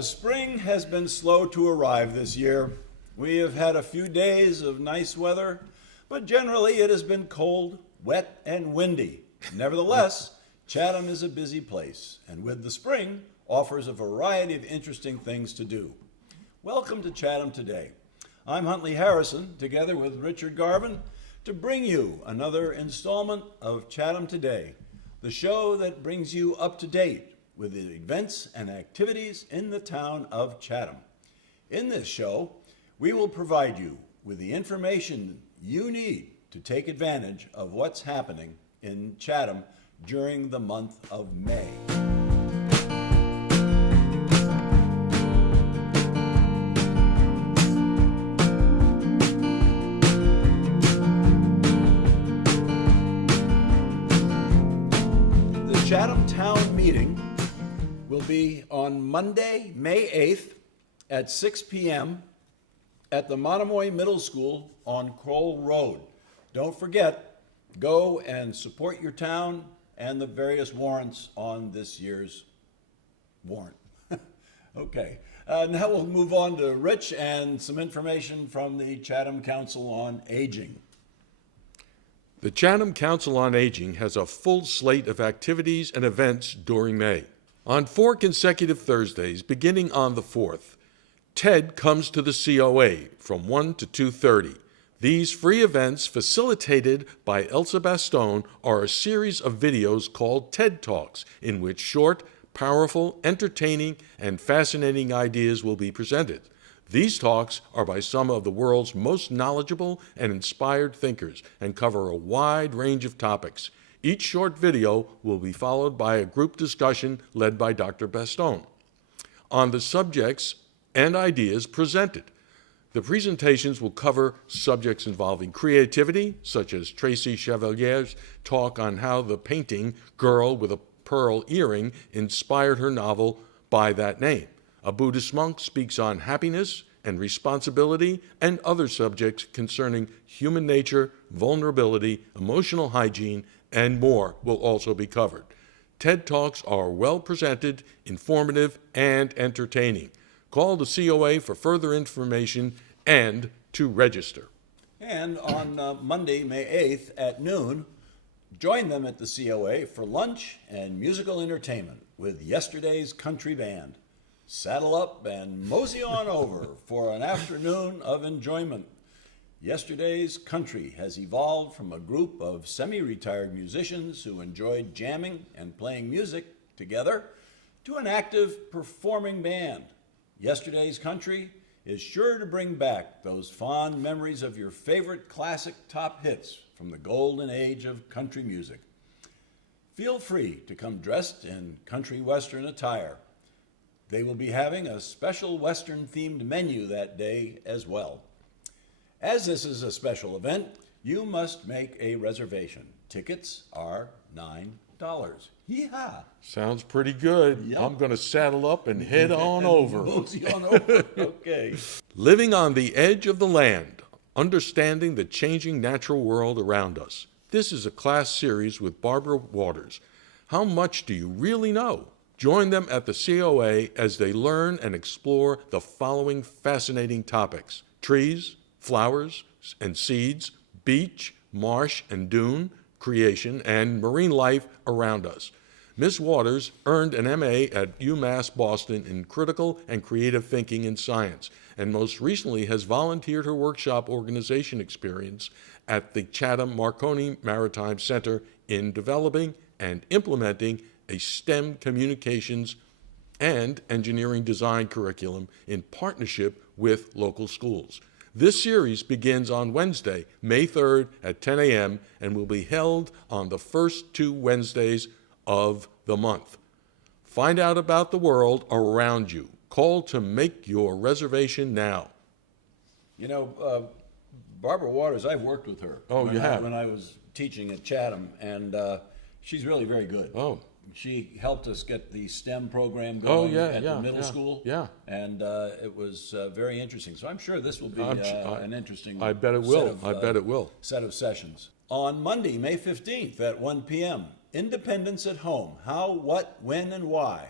Spring has been slow to arrive this year. We have had a few days of nice weather, but generally it has been cold, wet, and windy. Nevertheless, Chatham is a busy place, and with the spring, offers a variety of interesting things to do. Welcome to Chatham Today. I'm Huntley Harrison, together with Richard Garvin, to bring you another installment of Chatham Today, the show that brings you up to date with the events and activities in the town of Chatham. In this show, we will provide you with the information you need to take advantage of what's happening in Chatham during the month of May. The Chatham Town Meeting will be on Monday, May 8th at 6 p.m. at the Monomoy Middle School on Kroll Road. Don't forget, go and support your town and the various warrants on this year's warrant. Okay, now we'll move on to Rich and some information from the Chatham Council on Aging. The Chatham Council on Aging has a full slate of activities and events during May. On 4 consecutive Thursdays, beginning on the 4th, TED comes to the COA from 1 to 2:30. These free events, facilitated by Elsa Bastone, are a series of videos called TED Talks, in which short, powerful, entertaining, and fascinating ideas will be presented. These talks are by some of the world's most knowledgeable and inspired thinkers and cover a wide range of topics. Each short video will be followed by a group discussion led by Dr. Bastone on the subjects and ideas presented. The presentations will cover subjects involving creativity, such as Tracy Chevalier's talk on how the painting Girl with a Pearl Earring inspired her novel By That Name. A Buddhist monk speaks on happiness and responsibility, and other subjects concerning human nature, vulnerability, emotional hygiene, and more will also be covered. TED Talks are well presented, informative, and entertaining. Call the COA for further information and to register. And on Monday, May 8th at noon, join them at the COA for lunch and musical entertainment with yesterday's country band. Saddle up and mosey on over for an afternoon of enjoyment. Yesterday's country has evolved from a group of semi-retired musicians who enjoyed jamming and playing music together to an active performing band. Yesterday's country is sure to bring back those fond memories of your favorite classic top hits from the golden age of country music. Feel free to come dressed in country western attire. They will be having a special western-themed menu that day as well. As this is a special event, you must make a reservation. Tickets are $9. Yeehaw! Sounds pretty good. Yep. I'm going to saddle up and head on over. Mosey on over. Okay. Living on the edge of the land, understanding the changing natural world around us. This is a class series with Barbara Waters. How much do you really know? Join them at the COA as they learn and explore the following fascinating topics: trees, flowers and seeds, beach, marsh and dune, creation, and marine life around us. Ms. Waters earned an MA at UMass Boston in critical and creative thinking and science, and most recently has volunteered her workshop organization experience at the Chatham Marconi Maritime Center in developing and implementing a STEM communications and engineering design curriculum in partnership with local schools. This series begins on Wednesday, May 3rd at 10 a.m. and will be held on the first 2 Wednesdays of the month. Find out about the world around you. Call to make your reservation now. You know, Barbara Waters, I've worked with her. Oh, you have? When I was teaching at Chatham, and she's really very good. Oh. She helped us get the STEM program going at the middle school. Yeah. And it was very interesting. So I'm sure this will be an interesting I bet it will. I bet it will. Set of sessions. On Monday, May 15th at 1 p.m., Independence at Home: How, What, When, and Why.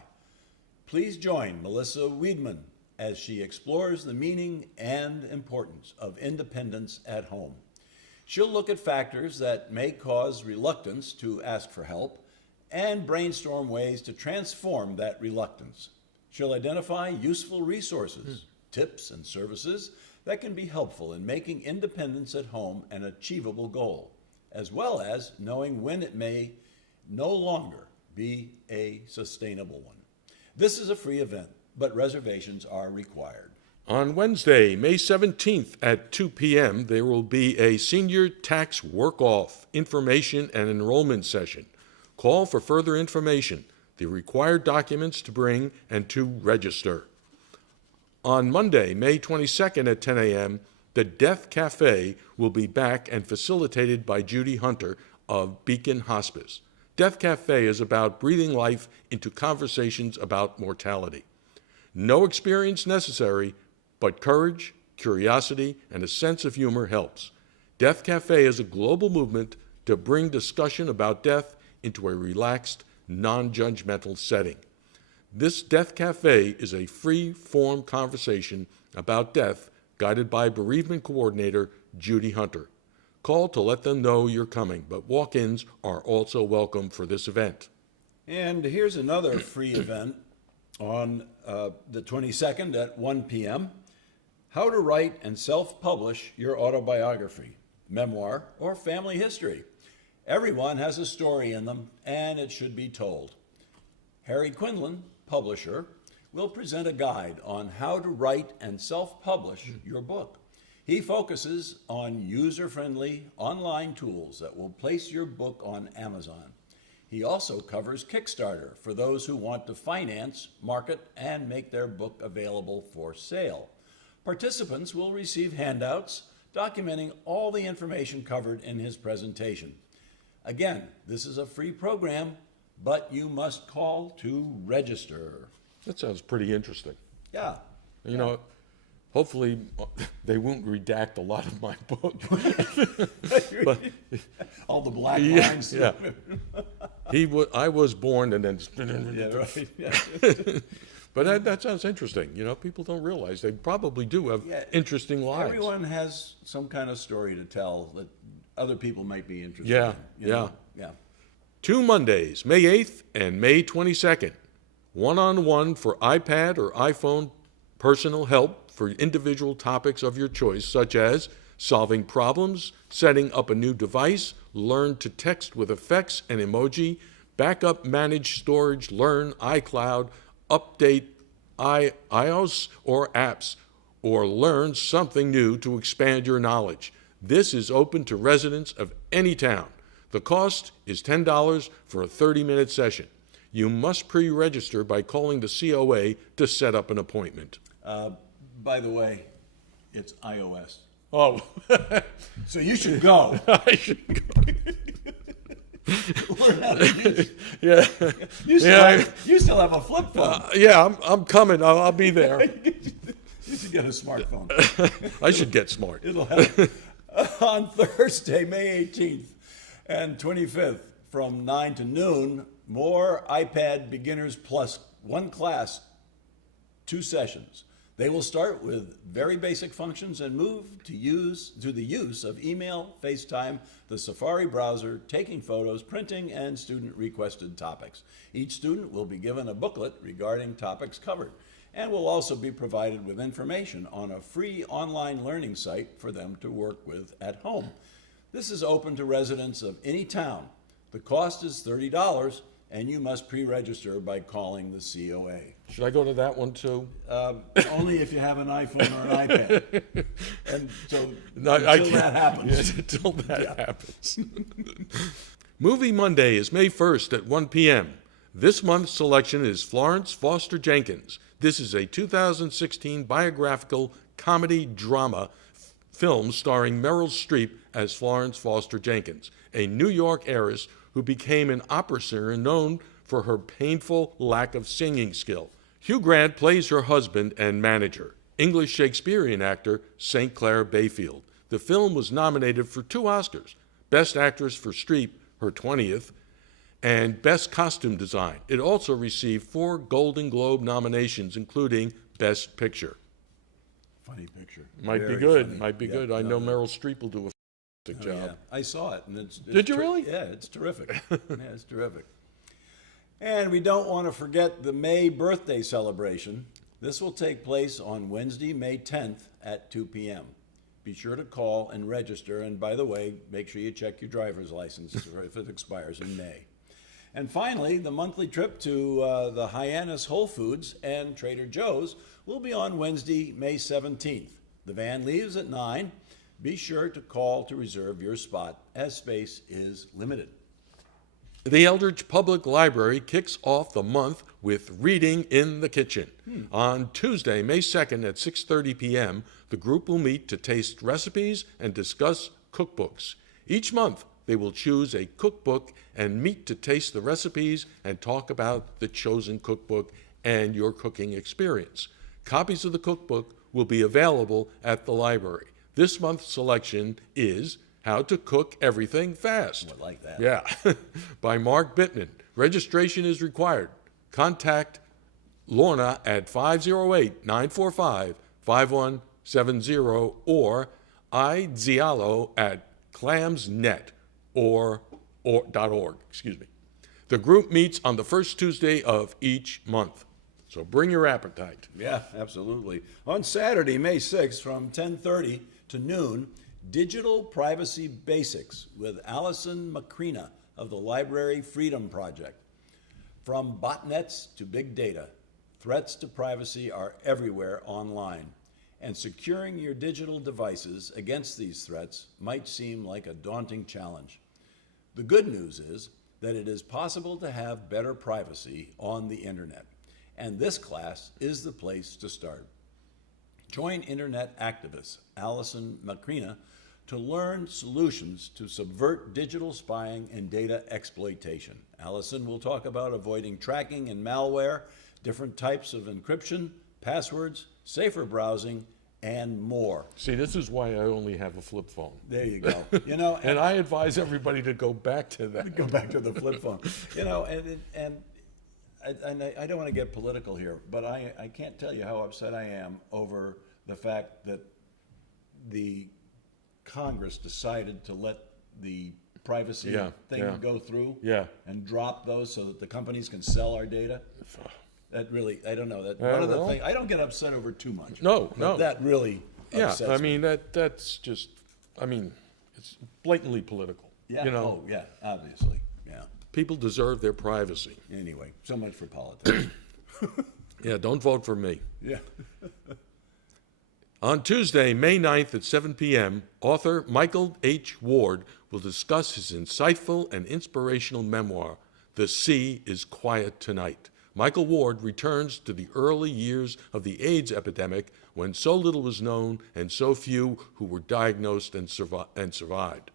Please join Melissa Weidman as she explores the meaning and importance of independence at home. She'll look at factors that may cause reluctance to ask for help and brainstorm ways to transform that reluctance. She'll identify useful resources, tips, and services that can be helpful in making independence at home an achievable goal, as well as knowing when it may no longer be a sustainable one. This is a free event, but reservations are required. On Wednesday, May 17th at 2 p.m., there will be a senior tax work-off information and enrollment session. Call for further information, the required documents to bring, and to register. On Monday, May 22nd at 10 a.m., the Death Cafe will be back and facilitated by Judy Hunter of Beacon Hospice. Death Cafe is about breathing life into conversations about mortality. No experience necessary, but courage, curiosity, and a sense of humor helps. Death Cafe is a global movement to bring discussion about death into a relaxed, non-judgmental setting. This Death Cafe is a free-form conversation about death guided by bereavement coordinator Judy Hunter. Call to let them know you're coming, but walk-ins are also welcome for this event. And here's another free event on the 22nd at 1 p.m. How to write and self-publish your autobiography, memoir, or family history. Everyone has a story in them, and it should be told. Harry Quinlan, publisher, will present a guide on how to write and self-publish your book. He focuses on user-friendly online tools that will place your book on Amazon. He also covers Kickstarter for those who want to finance, market, and make their book available for sale. Participants will receive handouts documenting all the information covered in his presentation. Again, this is a free program, but you must call to register. That sounds pretty interesting. Yeah. You know, hopefully they won't redact a lot of my book. But, all the black lines. Yeah. I was born and then. Yeah, right. Yeah. But that sounds interesting. You know, people don't realize they probably do have interesting lives. Everyone has some kind of story to tell that other people might be interested Yeah, in. You know? Yeah. 2 Mondays, May 8th and May 22nd. One-on-one for iPad or iPhone personal help for individual topics of your choice, such as solving problems, setting up a new device, learn to text with effects and emoji, backup, manage storage, learn iCloud, update iOS or apps, or learn something new to expand your knowledge. This is open to residents of any town. The cost is $10 for a 30-minute session. You must pre-register by calling the COA to set up an appointment. By the way, it's iOS. Oh. So you should go. I should go. Learn how to use. Yeah. You still have a flip phone. Yeah, I'm coming. I'll be there. You should get a smartphone. I should get smart. It'll help. On Thursday, May 18th and 25th from 9 to noon, more iPad Beginners Plus, 1 class, 2 sessions. They will start with very basic functions and move to the use of email, FaceTime, the Safari browser, taking photos, printing, and student-requested topics. Each student will be given a booklet regarding topics covered and will also be provided with information on a free online learning site for them to work with at home. This is open to residents of any town. The cost is $30, and you must pre-register by calling the COA. Should I go to that one too? Only if you have an iPhone or an iPad. And so No, until that happens. Yes, until that happens. Movie Monday is May 1st at 1 p.m. This month's selection is Florence Foster Jenkins. This is a 2016 biographical comedy drama film starring Meryl Streep as Florence Foster Jenkins, a New York heiress who became an opera singer known for her painful lack of singing skill. Hugh Grant plays her husband and manager, English Shakespearean actor St. Clair Bayfield. The film was nominated for 2 Oscars, Best Actress for Streep, her 20th, and Best Costume Design. It also received 4 Golden Globe nominations, including Best Picture. Funny picture. Might be Very good. funny. Might be Yeah, good. I no, know Meryl Streep will do a fantastic oh, job. yeah. I saw it, and it's Did you really? Yeah, it's terrific. Yeah, it's terrific. And we don't want to forget the May birthday celebration. This will take place on Wednesday, May 10th at 2 p.m. Be sure to call and register, and by the way, make sure you check your driver's license if it expires in May. And finally, the monthly trip to the Hyannis Whole Foods and Trader Joe's will be on Wednesday, May 17th. The van leaves at 9. Be sure to call to reserve your spot, as space is limited. The Eldridge Public Library kicks off the month with Reading in the Kitchen. On Tuesday, May 2nd at 6:30 p.m., the group will meet to taste recipes and discuss cookbooks. Each month, they will choose a cookbook and meet to taste the recipes and talk about the chosen cookbook and your cooking experience. Copies of the cookbook will be available at the library. This month's selection is How to Cook Everything Fast. I like that. Yeah, by Mark Bittman. Registration is required. Contact Lorna at 508-945-5170 or iZialo at clamsnet or .org. Excuse me. The group meets on the first Tuesday of each month. So bring your appetite. Yeah, absolutely. On Saturday, May 6th, from 10:30 to noon, Digital Privacy Basics with Allison Macrina of the Library Freedom Project. From botnets to big data, threats to privacy are everywhere online, and securing your digital devices against these threats might seem like a daunting challenge. The good news is that it is possible to have better privacy on the internet, and this class is the place to start. Join internet activist Allison Macrina to learn solutions to subvert digital spying and data exploitation. Allison will talk about avoiding tracking and malware, different types of encryption, passwords, safer browsing, and more. See, this is why I only have a flip phone. There you go. You know, And I advise everybody to go back to that. go back to the flip phone. You know, and I don't want to get political here, but I can't tell you how upset I am over the fact that the Congress decided to let the privacy thing go through and drop those so that the companies can sell our data. That really, I don't know. That one of the things, I don't get upset over too much. No. That really upsets I me. mean, that's just, I mean, it's blatantly political. Yeah. You know, Oh, yeah, obviously. Yeah. people deserve their privacy. Anyway, so much for politics. Yeah, don't vote for me. Yeah. On Tuesday, May 9th at 7 p.m., author Michael H. Ward will discuss his insightful and inspirational memoir, The Sea is Quiet Tonight. Michael Ward returns to the early years of the AIDS epidemic when so little was known and so few who were diagnosed and survived.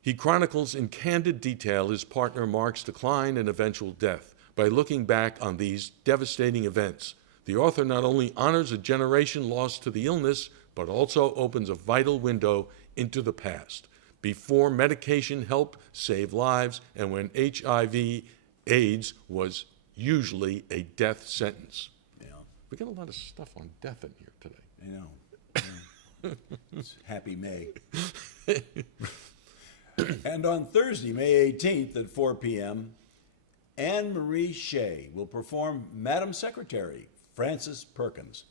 He chronicles in candid detail his partner Mark's decline and eventual death. By looking back on these devastating events, the author not only honors a generation lost to the illness, but also opens a vital window into the past, before medication helped save lives and when HIV/AIDS was usually a death sentence. Yeah. We got a lot of stuff on death in here today. I know. It's Happy May. And on Thursday, May 18th at 4 p.m., Anne Marie Shea will perform Madam Secretary, Frances Perkins.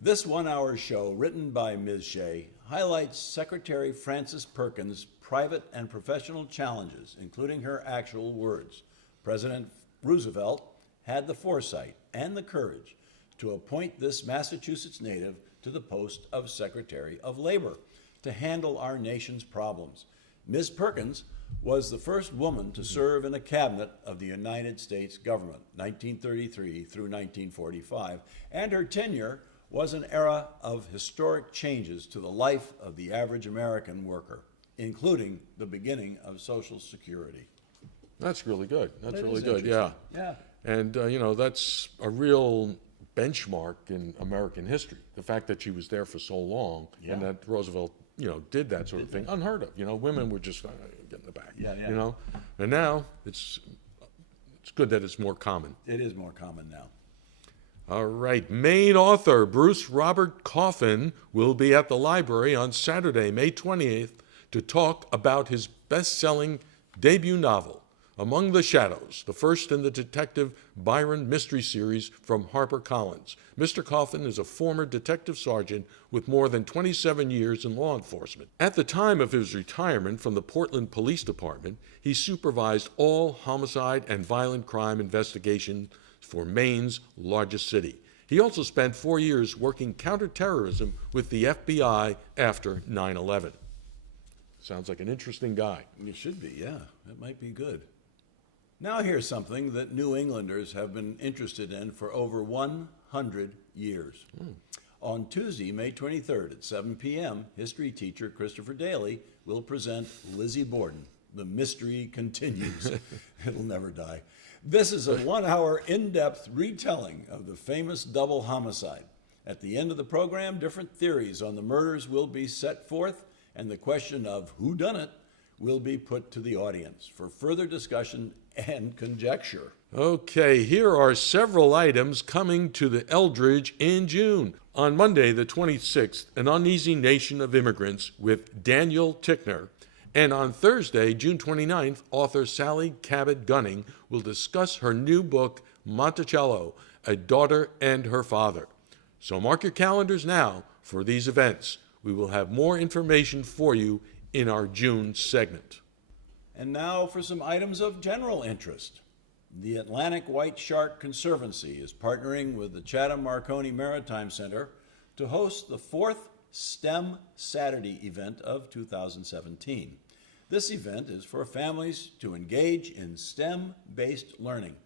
This one-hour show, written by Ms. Shea, highlights Secretary Frances Perkins' private and professional challenges, including her actual words. President Roosevelt had the foresight and the courage to appoint this Massachusetts native to the post of Secretary of Labor to handle our nation's problems. Ms. Perkins was the first woman to serve in a cabinet of the United States government, 1933 through 1945, and her tenure was an era of historic changes to the life of the average American worker, including the beginning of Social Security. That's really good. That's That really is good, yeah. Yeah. And, that's a real benchmark in American history. The fact that she was there for so long and that Roosevelt, did that sort of thing. Unheard of. Women were just get in the back. Yeah, yeah. And now it's good that it's more common. It is more common now. All right. Maine author Bruce Robert Coffin will be at the library on Saturday, May 28th, to talk about his best-selling debut novel, Among the Shadows, the first in the Detective Byron mystery series from HarperCollins. Mr. Coffin is a former detective sergeant with more than 27 years in law enforcement. At the time of his retirement from the Portland Police Department, he supervised all homicide and violent crime investigations for Maine's largest city. He also spent 4 years working counterterrorism with the FBI after 9/11. Sounds like an interesting guy. It should be, yeah. It might be good. Now here's something that New Englanders have been interested in for over 100 years. On Tuesday, May 23rd at 7 p.m., history teacher Christopher Daly will present Lizzie Borden. The mystery continues. It'll never die. This is a 1-hour in-depth retelling of the famous double homicide. At the end of the program, different theories on the murders will be set forth, and the question of who done it will be put to the audience for further discussion and conjecture. Okay, here are several items coming to the Eldridge in June. On Monday, the 26th, An Uneasy Nation of Immigrants with Daniel Tickner. And on Thursday, June 29th, author Sally Cabot Gunning will discuss her new book, Monticello, A Daughter and Her Father. So mark your calendars now for these events. We will have more information for you in our June segment. And now for some items of general interest. The Atlantic White Shark Conservancy is partnering with the Chatham Marconi Maritime Center to host the 4th STEM Saturday event of 2017. This event is for families to engage in STEM-based learning.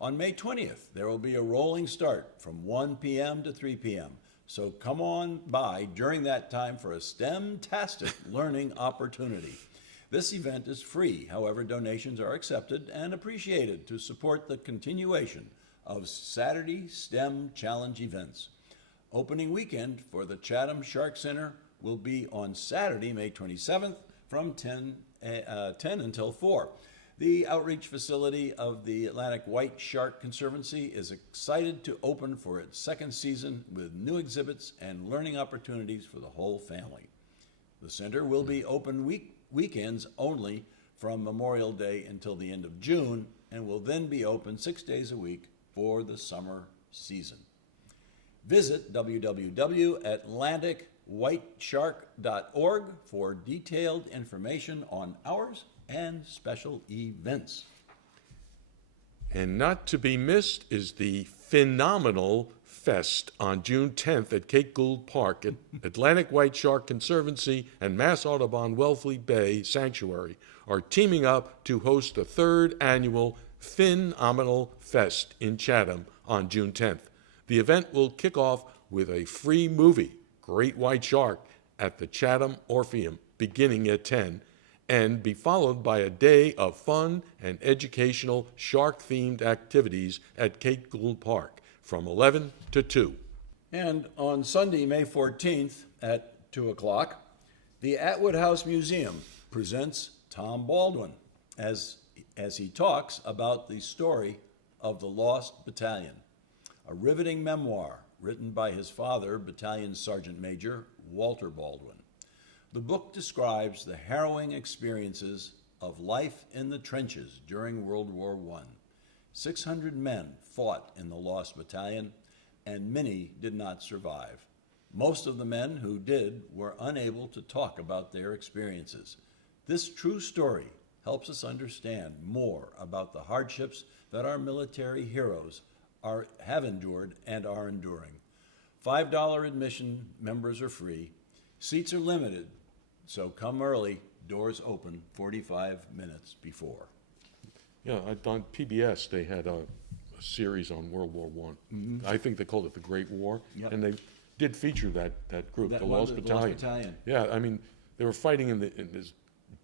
On May 20th, there will be a rolling start from 1 p.m. to 3 p.m. So come on by during that time for a STEM-tastic learning opportunity. This event is free, however, donations are accepted and appreciated to support the continuation of Saturday STEM Challenge events. Opening weekend for the Chatham Shark Center will be on Saturday, May 27th from 10 until 4. The outreach facility of the Atlantic White Shark Conservancy is excited to open for its second season with new exhibits and learning opportunities for the whole family. The center will be open weekends only from Memorial Day until the end of June and will then be open 6 days a week for the summer season. Visit www.atlanticwhiteshark.org for detailed information on hours and special events. And not to be missed is the phenomenal Fest on June 10th at Cape Gould Park at Atlantic White Shark Conservancy and Mass Audubon Wellfleet Bay Sanctuary are teaming up to host the 3rd annual Phenomenal Fest in Chatham on June 10th. The event will kick off with a free movie, Great White Shark, at the Chatham Orpheum beginning at 10 and be followed by a day of fun and educational shark-themed activities at Cape Gould Park from 11 to 2. And on Sunday, May 14th at 2 o'clock, the Atwood House Museum presents Tom Baldwin as he talks about the story of the Lost Battalion, a riveting memoir written by his father, Battalion Sergeant Major Walter Baldwin. The book describes the harrowing experiences of life in the trenches during World War I. 600 men fought in the Lost Battalion, and many did not survive. Most of the men who did were unable to talk about their experiences. This true story helps us understand more about the hardships that our military heroes have endured and are enduring. $5 admission, members are free. Seats are limited, so come early. Doors open 45 minutes before. Yeah, on PBS they had a series on World War I. Mm-hmm. I think they called it The Great War, yep. And they did feature that group, the Lost Battalion. Yeah, I mean, they were fighting in this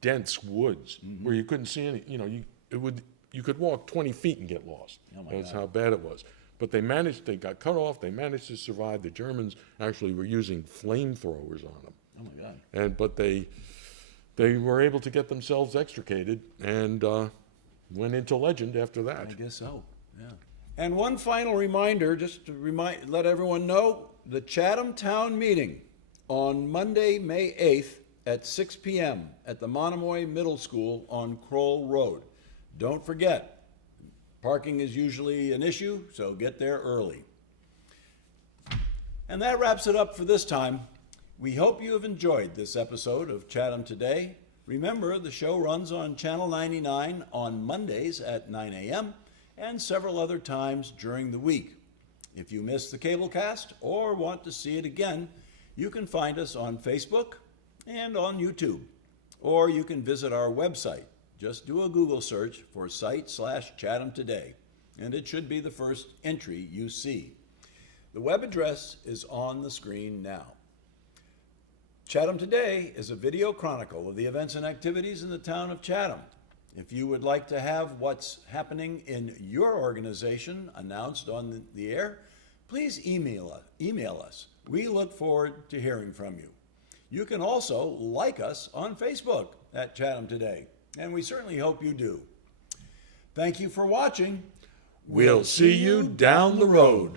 dense woods mm-hmm. where you couldn't see any. You could walk 20 feet and get lost. Oh That's how bad it was. But they got cut off. They managed to survive. The Germans actually were using flamethrowers on them. Oh my God! But they were able to get themselves extricated, and Went into legend after I that. guess so, yeah. And one final reminder, just to let everyone know, the Chatham Town Meeting on Monday, May 8th at 6 p.m. at the Monomoy Middle School on Kroll Road. Don't forget, parking is usually an issue, so get there early. And that wraps it up for this time. We hope you have enjoyed this episode of Chatham Today. Remember, the show runs on Channel 99 on Mondays at 9 a.m. and several other times during the week. If you missed the cablecast or want to see it again, you can find us on Facebook and on YouTube. Or you can visit our website. Just do a Google search for site/Chatham Today, and it should be the first entry you see. The web address is on the screen now. Chatham Today is a video chronicle of the events and activities in the town of Chatham. If you would like to have what's happening in your organization announced on the air, please email us. We look forward to hearing from you. You can also like us on Facebook at Chatham Today, and we certainly hope you do. Thank you for watching. We'll see you down the road.